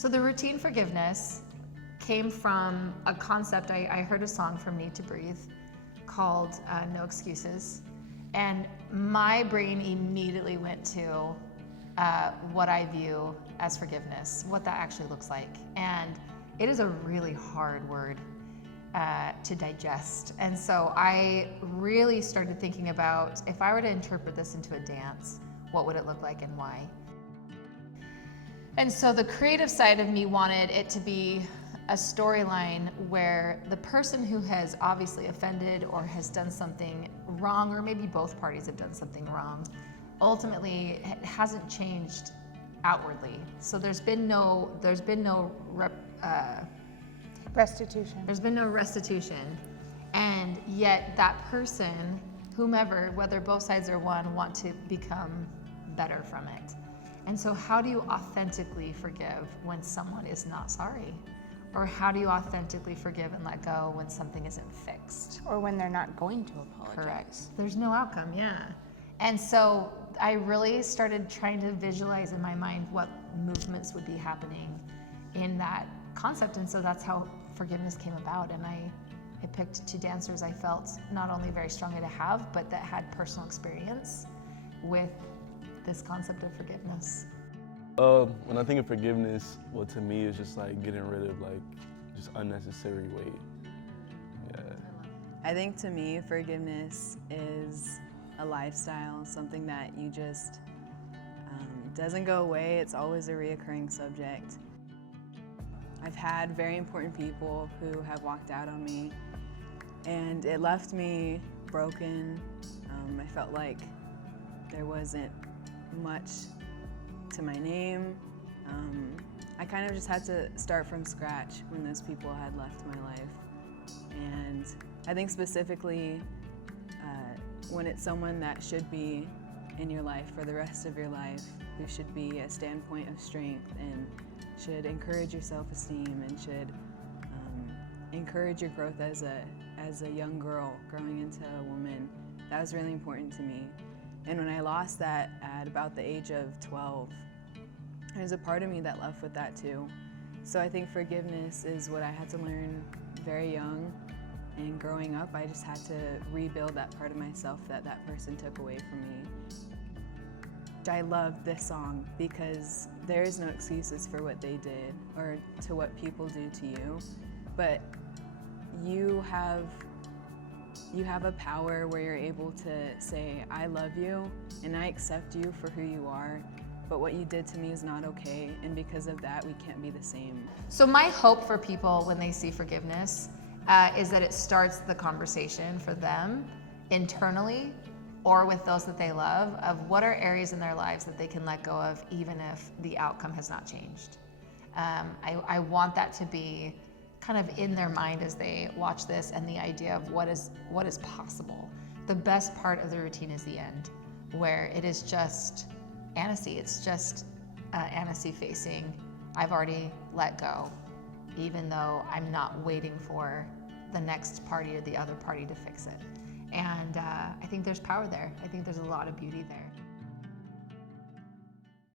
So the routine forgiveness came from a concept. I heard a song from Needtobreathe called No Excuses. And my brain immediately went to what I view as forgiveness, what that actually looks like. And it is a really hard word to digest. And so I really started thinking about, if I were to interpret this into a dance, what would it look like and why? And so the creative side of me wanted it to be a storyline where the person who has obviously offended or has done something wrong, or maybe both parties have done something wrong, ultimately it hasn't changed outwardly. So there's been no restitution. There's been no restitution, and yet that person, whomever, whether both sides or one, want to become better from it. And so how do you authentically forgive when someone is not sorry? Or how do you authentically forgive and let go when something isn't fixed? Or when they're not going to apologize. Correct. There's no outcome, yeah. And so I really started trying to visualize in my mind what movements would be happening in that concept. And so that's how forgiveness came about. And I picked two dancers I felt not only very strongly to have, but that had personal experience with this concept of forgiveness. When I think of forgiveness, well, to me, it's just like getting rid of like just unnecessary weight. Yeah. I think to me, forgiveness is a lifestyle, something that you just, it doesn't go away. It's always a reoccurring subject. I've had very important people who have walked out on me, and it left me broken. I felt like there wasn't much to my name. I kind of just had to start from scratch when those people had left my life. And I think specifically when it's someone that should be in your life for the rest of your life, who should be a standpoint of strength and should encourage your self-esteem and should encourage your growth as a young girl growing into a woman, that was really important to me. And when I lost that at about the age of 12, there's a part of me that left with that too. So I think forgiveness is what I had to learn very young, and growing up I just had to rebuild that part of myself that that person took away from me. I love this song because there is no excuses for what they did or to what people do to you, but you have a power where you're able to say, I love you and I accept you for who you are, but what you did to me is not okay, and because of that, we can't be the same. So my hope for people when they see forgiveness is that it starts the conversation for them internally or with those that they love of what are areas in their lives that they can let go of even if the outcome has not changed. I want that to be kind of in their mind as they watch this, and the idea of what is possible. The best part of the routine is the end, where it is just Annecy. It's just Annecy facing, I've already let go, even though I'm not waiting for the next party or the other party to fix it. And I think there's power there. I think there's a lot of beauty there.